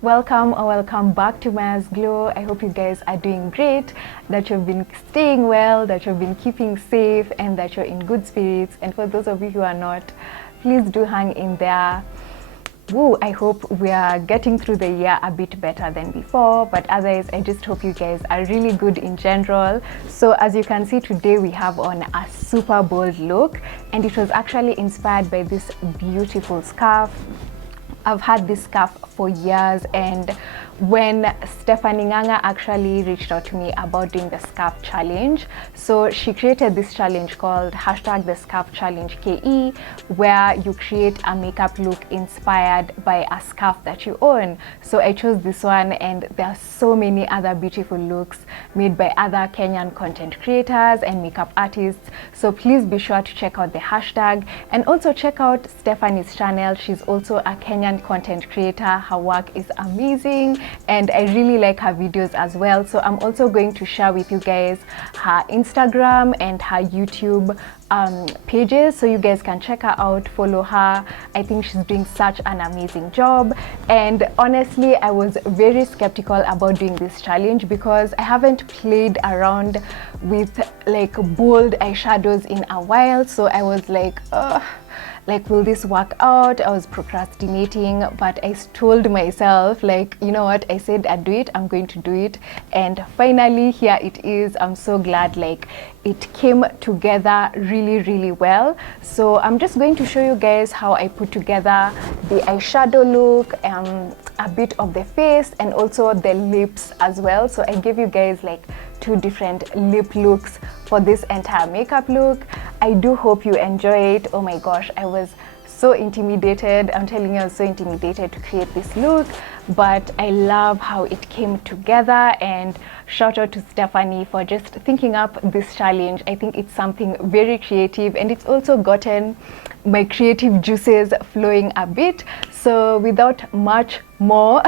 Welcome or welcome back to Maya's Glow. I hope you guys are doing great, that you've been staying well, that you've been keeping safe, and that you're in good spirits. And for those of you who are not, please do hang in there. Woo, I hope we are getting through the year a bit better than before, but otherwise I just hope you guys are really good in general. So as you can see, today we have on a super bold look, and it was actually inspired by this beautiful scarf. I've had this scarf for years, and when Stephanie Nganga actually reached out to me about doing the scarf challenge, so she created this challenge called #TheScarfChallengeKE, where you create a makeup look inspired by a scarf that you own. So I chose this one, and there are so many other beautiful looks made by other Kenyan content creators and makeup artists. So please be sure to check out the hashtag, and also check out Stephanie's channel. She's also a Kenyan content creator. Her work is amazing, and I really like her videos as well. So I'm also going to share with you guys her Instagram and her YouTube pages, so you guys can check her out, follow her. I think she's doing such an amazing job, and honestly I was very skeptical about doing this challenge because I haven't played around with like bold eyeshadows in a while. So I was like, will this work out? I was procrastinating, but I told myself, like, you know what, I said I'd do it, I'm going to do it, and finally here it is. I'm so glad, like, it came together really well. So I'm just going to show you guys how I put together the eyeshadow look, a bit of the face, and also the lips as well. So I gave you guys like 2 different lip looks for this entire makeup look. I do hope you enjoy it. Oh my gosh, I was so intimidated. I'm telling you, I was so intimidated to create this look, but I love how it came together. And shout out to Stephanie for just thinking up this challenge. I think it's something very creative, and it's also gotten my creative juices flowing a bit. So without much more,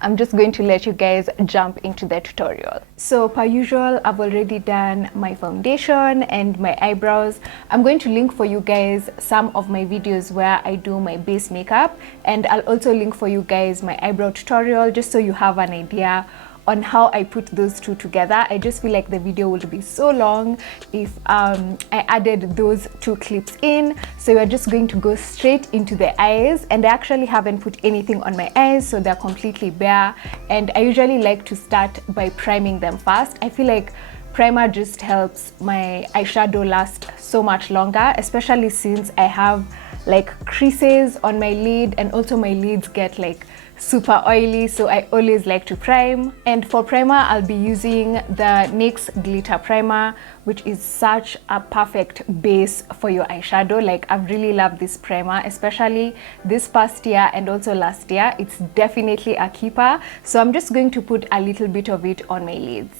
I'm just going to let you guys jump into the tutorial. So per usual, I've already done my foundation and my eyebrows. I'm going to link for you guys some of my videos where I do my base makeup, and I'll also link for you guys my eyebrow tutorial, just so you have an idea on how I put those 2 together. I just feel like the video would be so long if I added those 2 clips in. So we're just going to go straight into the eyes, and I actually haven't put anything on my eyes, so they're completely bare. And I usually like to start by priming them first. I feel like primer just helps my eyeshadow last so much longer, especially since I have like creases on my lid, and also my lids get like super oily, so I always like to prime. And for primer, I'll be using the NYX glitter primer, which is such a perfect base for your eyeshadow. Like, I've really loved this primer, especially this past year and also last year. It's definitely a keeper. So I'm just going to put a little bit of it on my lids.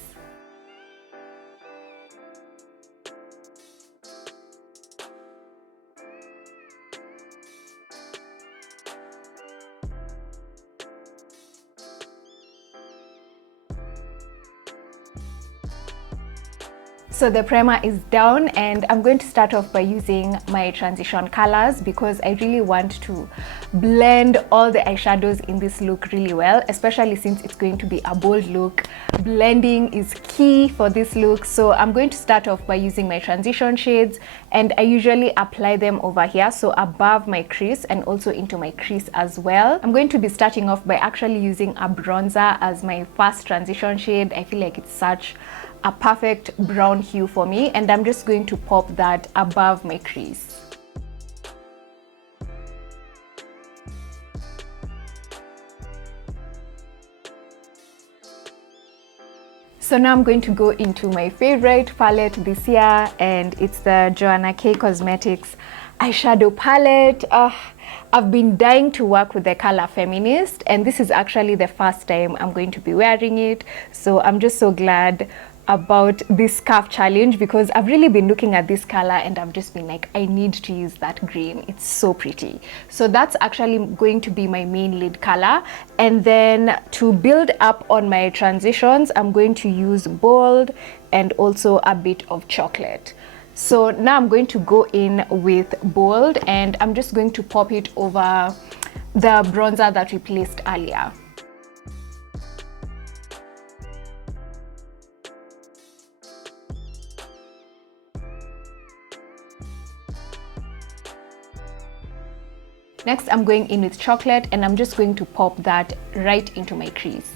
So the primer is down, and I'm going to start off by using my transition colors because I really want to blend all the eyeshadows in this look really well, especially since it's going to be a bold look. Blending is key for this look. So I'm going to start off by using my transition shades, and I usually apply them over here, so above my crease and also into my crease as well. I'm going to be starting off by actually using a bronzer as my first transition shade. I feel like it's such a perfect brown hue for me, and I'm just going to pop that above my crease. So now I'm going to go into my favorite palette this year, and it's the Joanna K Cosmetics eyeshadow palette. I've been dying to work with the color Feminist, and this is actually the first time I'm going to be wearing it. So I'm just so glad about this scarf challenge because I've really been looking at this color and I've just been like, I need to use that green. It's so pretty. So that's actually going to be my main lid color. And then to build up on my transitions, I'm going to use bold and also a bit of chocolate. So now I'm going to go in with bold, and I'm just going to pop it over the bronzer that we placed earlier. Next, I'm going in with chocolate, and I'm just going to pop that right into my crease.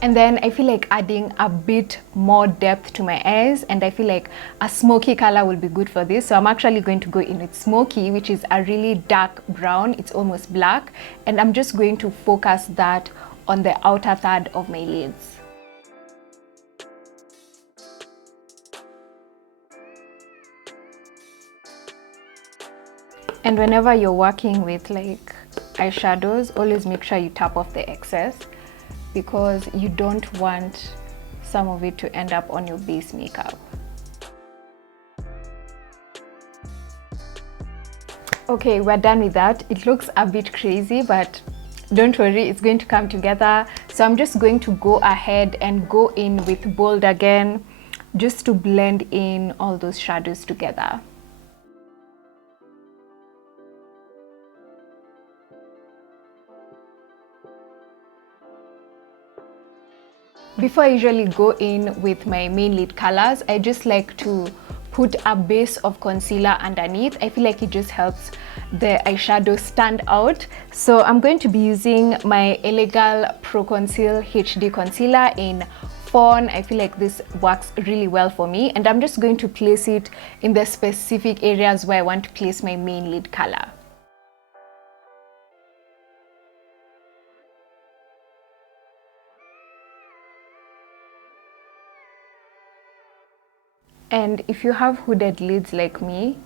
And then I feel like adding a bit more depth to my eyes, and I feel like a smoky color will be good for this. So I'm actually going to go in with smoky, which is a really dark brown. It's almost black. And I'm just going to focus that on the outer third of my lids. And whenever you're working with like eyeshadows, always make sure you tap off the excess, because you don't want some of it to end up on your base makeup. Okay, we're done with that. It looks a bit crazy, but don't worry, it's going to come together. So I'm just going to go ahead and go in with bold again, just to blend in all those shadows together. Before I usually go in with my main lid colors, I just like to put a base of concealer underneath. I feel like it just helps the eyeshadow stand out. So I'm going to be using my Elegal Pro Conceal HD Concealer in Fawn. I feel like this works really well for me, and I'm just going to place it in the specific areas where I want to place my main lid color. And if you have hooded lids like me,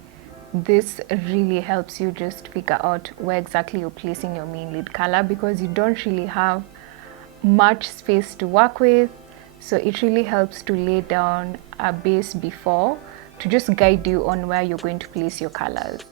this really helps you just figure out where exactly you're placing your main lid color, because you don't really have much space to work with. So it really helps to lay down a base before, to just guide you on where you're going to place your colors.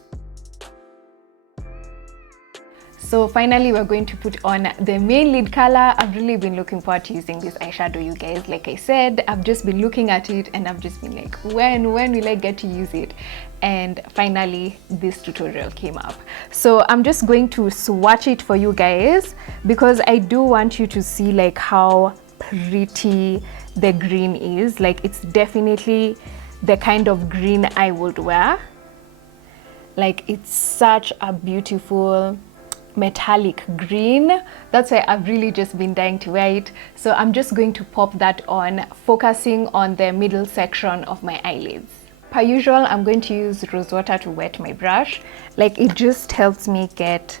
So finally, we're going to put on the main lid color. I've really been looking forward to using this eyeshadow, you guys. Like I said, I've just been looking at it and I've just been like, when will I get to use it? And finally, this tutorial came up. So I'm just going to swatch it for you guys, because I do want you to see like how pretty the green is. Like, it's definitely the kind of green I would wear. Like, it's such a beautiful metallic green. That's why I've really just been dying to wear it. So I'm just going to pop that on, focusing on the middle section of my eyelids. Per usual, I'm going to use rose water to wet my brush. Like, it just helps me get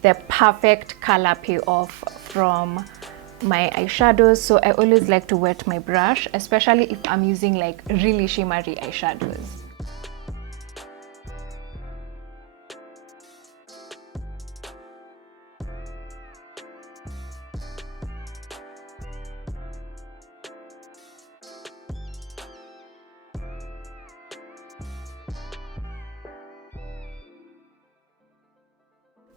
the perfect color payoff from my eyeshadows. So I always like to wet my brush, especially if I'm using like really shimmery eyeshadows.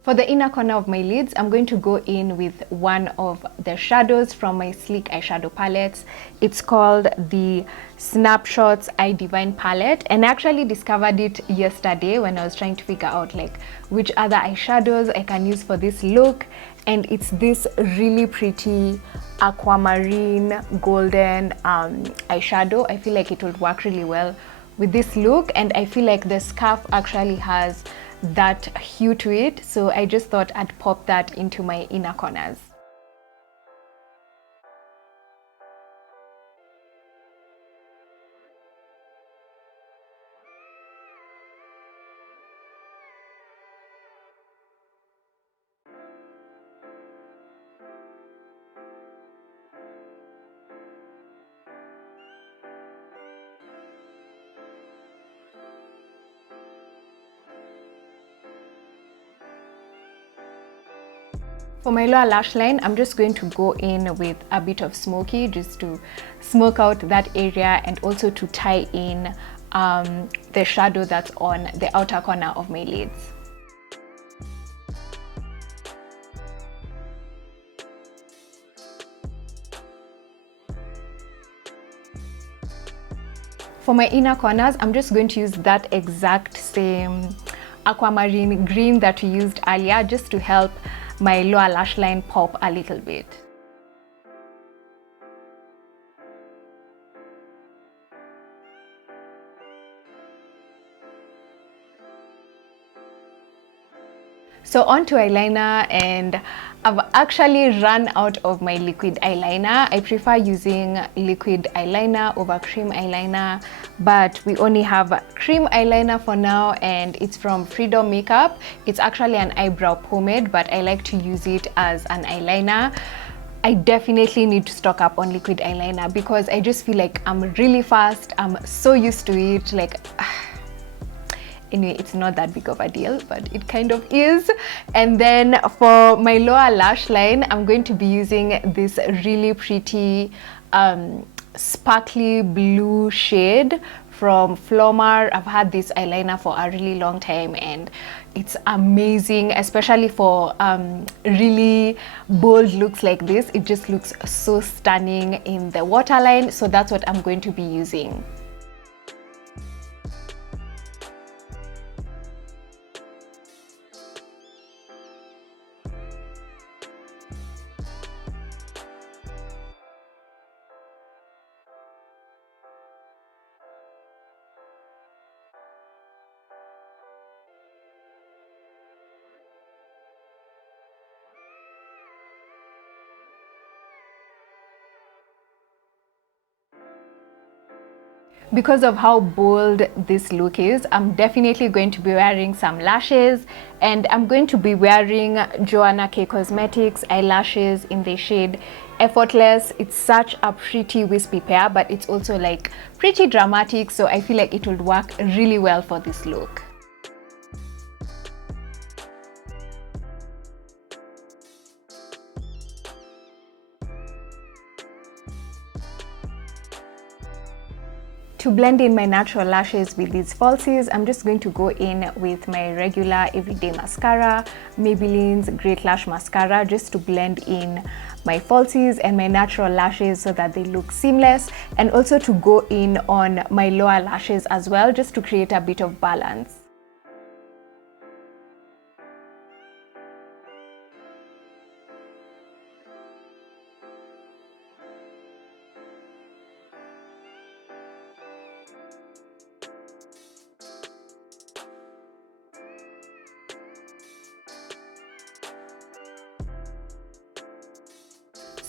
For the inner corner of my lids, I'm going to go in with one of the shadows from my Sleek eyeshadow palettes. It's called the Snapshots I Divine palette, and I actually discovered it yesterday when I was trying to figure out like which other eyeshadows I can use for this look. And it's this really pretty aquamarine golden eyeshadow. I feel like it would work really well with this look, and I feel like the scarf actually has that hue to it, so I just thought I'd pop that into my inner corners. For my lower lash line, I'm just going to go in with a bit of smoky, just to smoke out that area and also to tie in the shadow that's on the outer corner of my lids. For my inner corners, I'm just going to use that exact same aquamarine green that we used earlier, just to help my lower lash line pop a little bit. So on to eyeliner, and I've actually run out of my liquid eyeliner. I prefer using liquid eyeliner over cream eyeliner, but we only have cream eyeliner for now, and it's from Freedom Makeup. It's actually an eyebrow pomade, but I like to use it as an eyeliner. I definitely need to stock up on liquid eyeliner because I just feel like I'm really fast. I'm so used to it. Like, anyway, it's not that big of a deal, but it kind of is. And then for my lower lash line, I'm going to be using this really pretty sparkly blue shade from Flomar. I've had this eyeliner for a really long time and it's amazing, especially for really bold looks like this. It just looks so stunning in the waterline, so that's what I'm going to be using. Because of how bold this look is, I'm definitely going to be wearing some lashes, and I'm going to be wearing Joanna K Cosmetics eyelashes in the shade Effortless. It's such a pretty wispy pair, but it's also like pretty dramatic, so I feel like it will work really well for this look. To blend in my natural lashes with these falsies, I'm just going to go in with my regular everyday mascara, Maybelline's Great Lash Mascara, just to blend in my falsies and my natural lashes so that they look seamless, and also to go in on my lower lashes as well, just to create a bit of balance.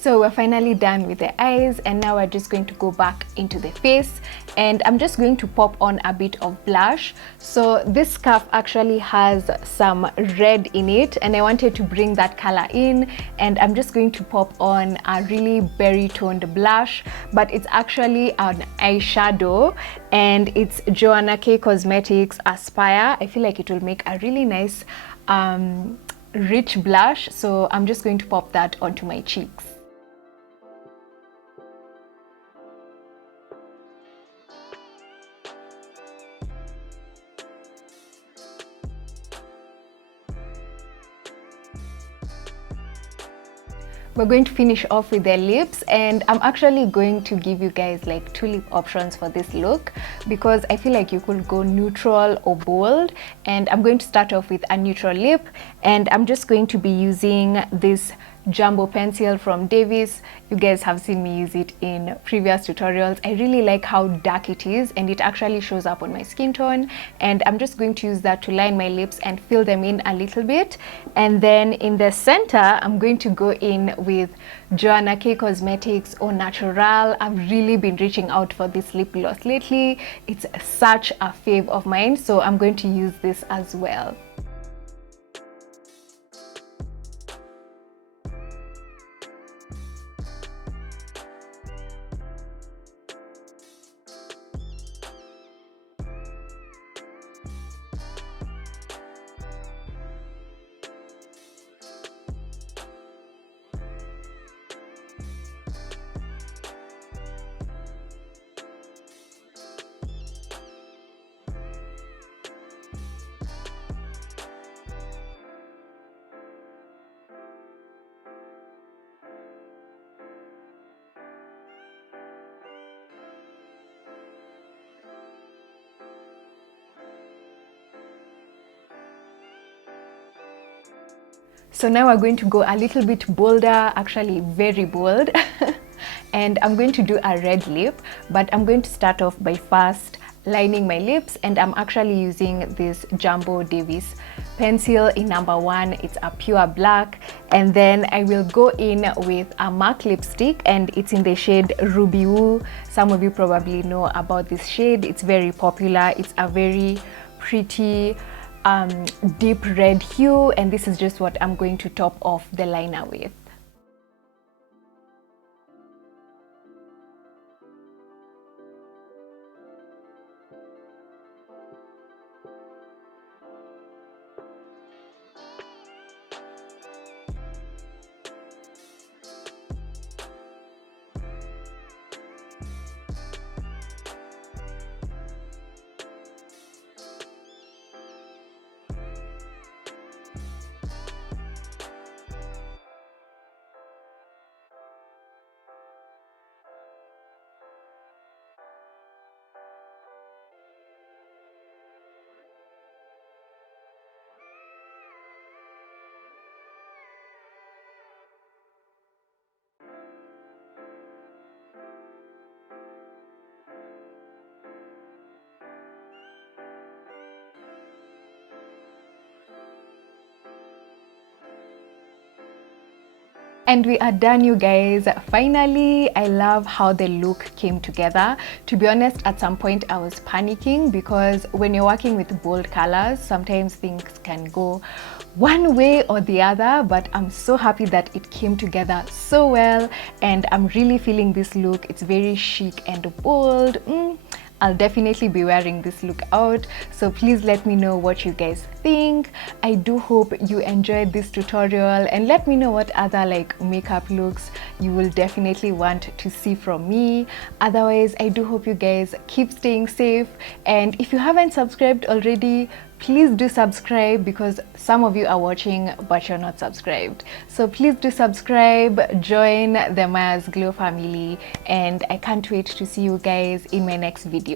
So we're finally done with the eyes, and now we're just going to go back into the face, and I'm just going to pop on a bit of blush. So this scarf actually has some red in it, and I wanted to bring that color in, and I'm just going to pop on a really berry toned blush, but it's actually an eyeshadow, and it's Joanna K Cosmetics Aspire. I feel like it will make a really nice rich blush, so I'm just going to pop that onto my cheeks. We're going to finish off with the lips, and I'm actually going to give you guys like 2 lip options for this look because I feel like you could go neutral or bold, and I'm going to start off with a neutral lip, and I'm just going to be using this jumbo pencil from Davis. You guys have seen me use it in previous tutorials. I really like how dark it is, and it actually shows up on my skin tone, and I'm just going to use that to line my lips and fill them in a little bit. And then in the center, I'm going to go in with Joanna K Cosmetics Au Natural. I've really been reaching out for this lip gloss lately. It's such a fave of mine, so I'm going to use this as well. So now we're going to go a little bit bolder, actually very bold. And I'm going to do a red lip, but I'm going to start off by first lining my lips, and I'm actually using this Jumbo Davis pencil in number 1. It's a pure black, and then I will go in with a MAC lipstick, and it's in the shade Ruby Woo. Some of you probably know about this shade. It's very popular. It's a very pretty deep red hue, and this is just what I'm going to top off the liner with. And we are done, you guys. Finally, I love how the look came together. To be honest, at some point I was panicking because when you're working with bold colors, sometimes things can go one way or the other, but I'm so happy that it came together so well, and I'm really feeling this look. It's very chic and bold. I'll definitely be wearing this look out, so please let me know what you guys think. I do hope you enjoyed this tutorial, and let me know what other like makeup looks you will definitely want to see from me. Otherwise, I do hope you guys keep staying safe, and if you haven't subscribed already, please do subscribe, because some of you are watching but you're not subscribed. So please do subscribe, join the Maya's Glow family, and I can't wait to see you guys in my next video.